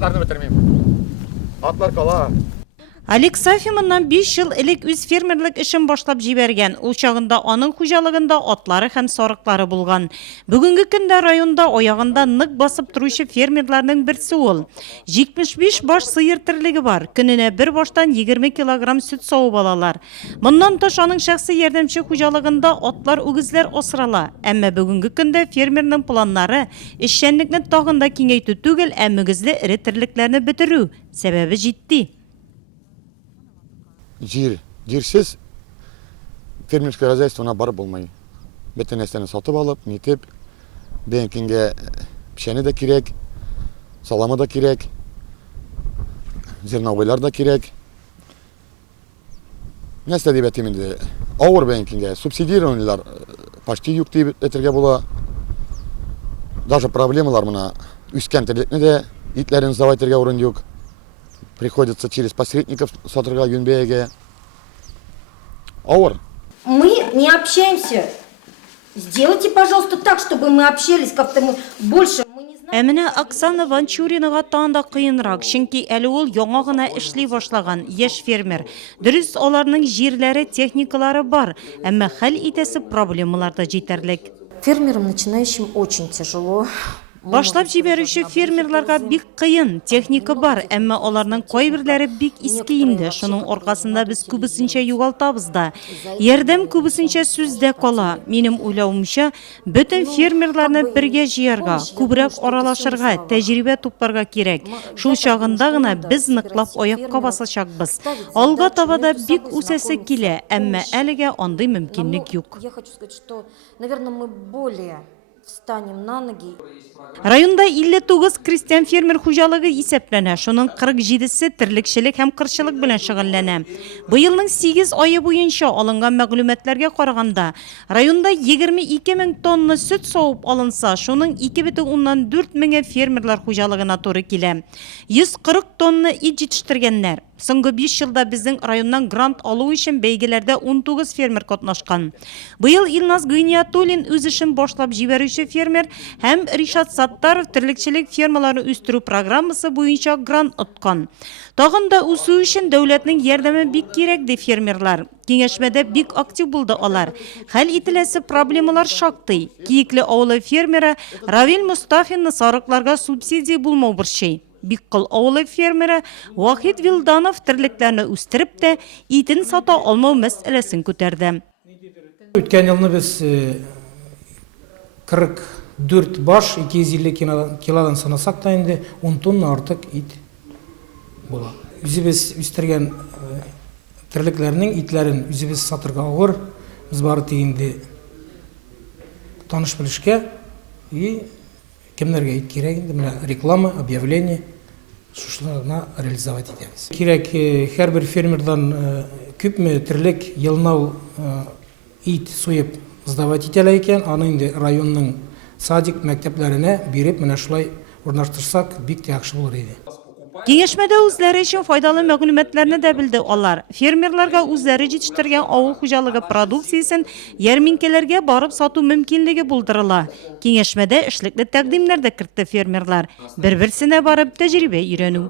Atlar kala. Алик Сафи мыннан 5 ел элек үз фермерлык эшен башлап җибәргән. Ул чагында аның хуҗалыгында атлары һәм сарыклары булган. Бүгенге көндә районда аягында нык басып торучы фермерларның берсе ул. 75 баш сыер тирлеге бар. Көненә бер баштан 20 килограмм сөт савып алалар. Моннан тыш аның шәхси ярдәмче хуҗалыгында атлар, үгезләр асрала. Әмма бүгенге көндә фермерның планнары эшчәнлекне тагын да киңәйтү түгел, ә мөгезле эре тирлекләрне бетерү. Сәбәбе җитди. Жирсіз фермерское хозяйствоға барып болмай. Бетін нәрсені сатып алып, нетіп, бенкинге пішені де керек, саламы да керек, зерновойлар да керек. Нәрсе деп әтемінде ауыр бенкинге субсидирование почти юкті етерге бола. Даже проблемалар мына үскен тірлікні де итлерін завайтерге орын юк. Приходится через посредников сатырга юнбеге. Ауыр. Мы не общаемся. Сделайте, пожалуйста, так, чтобы мы общались как-то больше. Әміне Оксана Ванчуринаға таңда қиынрақ, чөнки әлі ул яңа гына эшли башлаган яшь фермер. Дөрес, аларның җирләре, техникалары бар, әмма хәл итәсе проблемалар да җитәрлек. Фермерам начинающим очень тяжело. Башлап җибәрүче фермерларга бик кыен, техника бар, әмма аларның кайберләре бик иске инде. Шуның аркасында без күбесенчә югалтабыз да. Ярдәм күбесенчә сүздә кала. Минем уйлавымча, бөтен фермерларны бергә җыярга, күбрәк аралашырга, тәҗрибә тупларга кирәк. Шул чагында гына без ныклап аякка басачакбыз. Алга таба да бик үсәсе килә, әмма әлегә андый мөмкинлек юк. Я хочу сказать, что, наверное, мы более встанем на ноги. Районда 59 крестьян фермер хуҗалыгы исәпләнә. Шуның 47-се тирлекчелек һәм кырчылык белән шөгыльләнә. Быелның 8 айы буенча алынган мәгълүматларга караганда, районда 22 мең тонна сөт савып алынса, шуның 2,4 меңе фермерлар хуҗалыгына туры килә. 140 тонна ит җитештергәннәр. Соңгы 5 елда безнең районнан грант алу өчен бәйгеләрдә 19 фермер катнашкан. Быел Илназ Гыйниятуллин үз эшен башлап җибәрүче фермер һәм Ришат Саттаров тирлекчелек фермаларын үстерү программасы буенча грант откан. Тагын да үсү өчен дәүләтнең ярдәме бик кирәк ди фермерлар. Киңәшмәдә бик актив булды алар. Хәл ителәсе проблемалар шактый. Киекле авылы фермеры Равил Мустафинны сарыкларга субсидия булмау борчый. Биккол авылы фермеры Вахид Вилданов тирлекләрне үстереп тә итен сата алмау мәсьәләсен күтәрде. Үткән елны без 44 баш 250 килодан санасак та инде 10 тонна артык ит була. Үзебез үстергән тирлекләрнең итләрен үзебез сатырга авыр. Без бары тигенде таныш белешкә и кемнәргә ит кирәк инде, менә реклама, объявление шушларны реализовать итәбез. Кирәк һәрбер фермердан күпме тирлек елнау ит суеп сдавать итәләр икән, аны инде районның садик мәктәпләренә биреп, менә шулай урнаштырсак, бик яхшы булыр иде. Киңәшмәдә үзләре өчен файдалы мәгълүматларны да белде алар. Фермерларга үзләре җитештергән авыл хуҗалыгы продукциясен ярминкәләргә барып сату мөмкинлеге булдырыла. Киңәшмәдә эшлекле тәкъдимнәр дә кертте фермерлар. Бер-берсенә барып тәҗрибә өйрәнү.